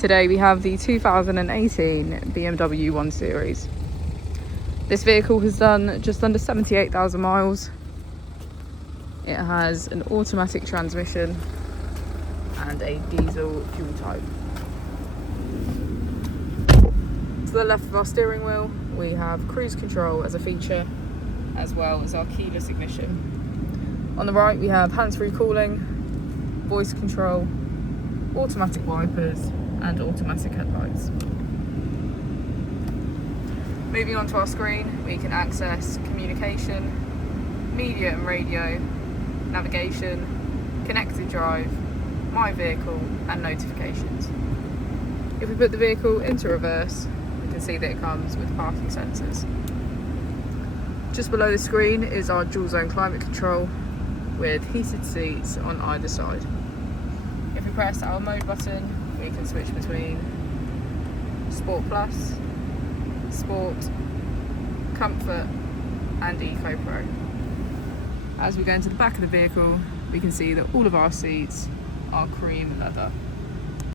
Today we have the 2018 BMW 1 Series. This vehicle has done just under 78,000 miles. It has an automatic transmission and a diesel fuel type. To the left of our steering wheel, we have cruise control as a feature, as well as our keyless ignition. On the right, we have hands-free calling, voice control, automatic wipers, and automatic headlights. Moving on to our screen, we can access communication, media and radio, navigation, connected drive, my vehicle, and notifications. If we put the vehicle into reverse, we can see that it comes with parking sensors. Just below the screen is our dual zone climate control with heated seats on either side. If we press our mode button, we can switch between Sport Plus, Sport, Comfort, and Eco Pro. As we go into the back of the vehicle, we can see that all of our seats are cream leather.